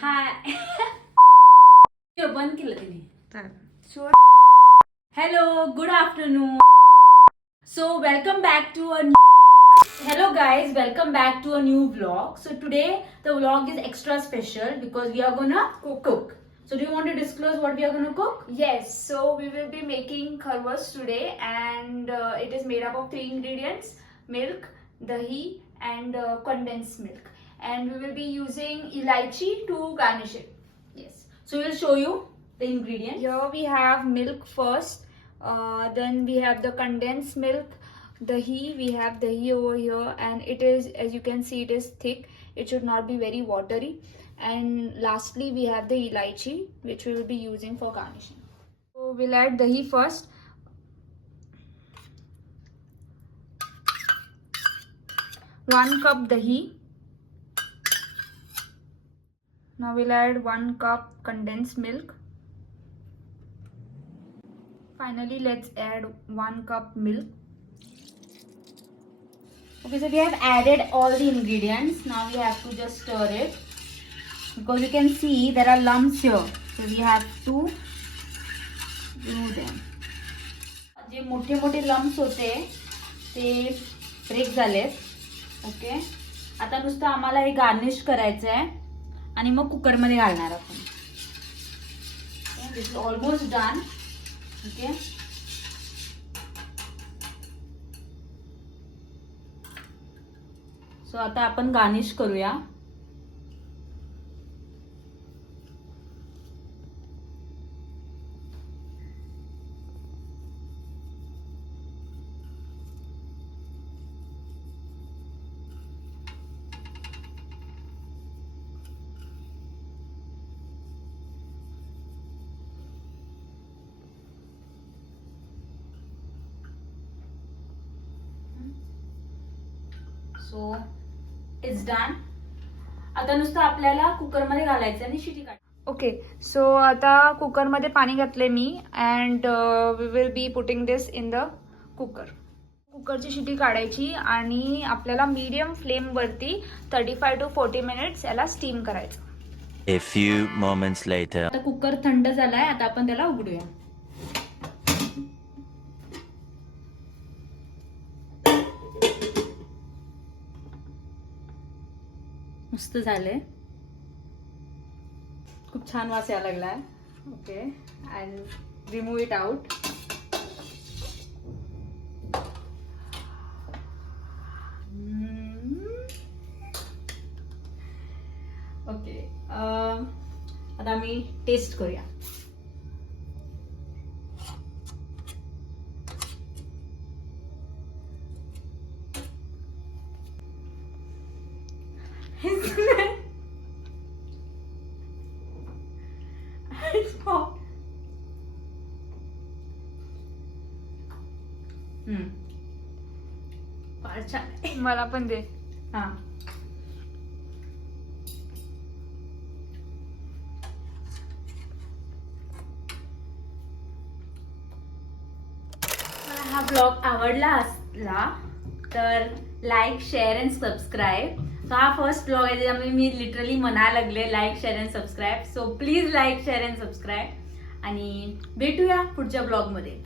हाय बंद केलं तिने. So, Hello, good afternoon. So welcome back to a hello guys, welcome back to a new vlog. So today the vlog is extra special because we are gonna cook. So do you want to disclose what we are gonna cook? yes, so we will be making kharwas today, and it is made up of 3 ingredients: milk, dahi, and condensed milk. And we will be using elaichi to garnish it. Yes. So we'll show you the ingredients. Here we have milk first, then we have the condensed milk, dahi. We have dahi over here, and it is, as you can see, it is thick. It should not be very watery. And lastly, we have the elaichi, which we will be using for garnishing. So we'll add dahi first. One cup dahi. Now we'll add 1 cup condensed milk. Finally, let's add 1 cup milk. Okay, so we have added all the ingredients. Now we have to just stir it because you can see there are lumps here. So we have to remove them. जे मोठे मोठे lumps होते ते break झालेत. Okay, आता नुसतं आम्हाला हे garnish करायचं आहे आणि मग कुकर मध्ये घालणार आपण. This is almost done. Okay, so आता आपण गार्निश करूया. So it's done. आता नुसतं आपल्याला कुकर मध्ये घालायचं आणि शिटी काढ. ओके, सो आता कुकरमध्ये पाणी घातले मी, and we will be putting this in the cooker. कुकरची शिटी काढायची आणि आपल्याला मीडियम फ्लेमवरती 35 to 40 मिनिट्स याला स्टीम करायचं. A few moments later. आता कुकर थंड झालाय, आता आपण त्याला उघडूया. मस्त झालंय, खूप छान वास यायला लागलाय. Okay, and remove it out. Okay, आता आम्ही टेस्ट करूया. फार छान आहे. मला पण दे. हा, हा ब्लॉग आवडला असला तर लाईक, शेअर अँड सबस्क्राईब. सो हा फर्स्ट ब्लॉग आहे ज्यामुळे मी लिटरली म्हणायला लागले like, share and subscribe. So please like, share and subscribe आणि भेटूया पुढच्या ब्लॉगमध्ये.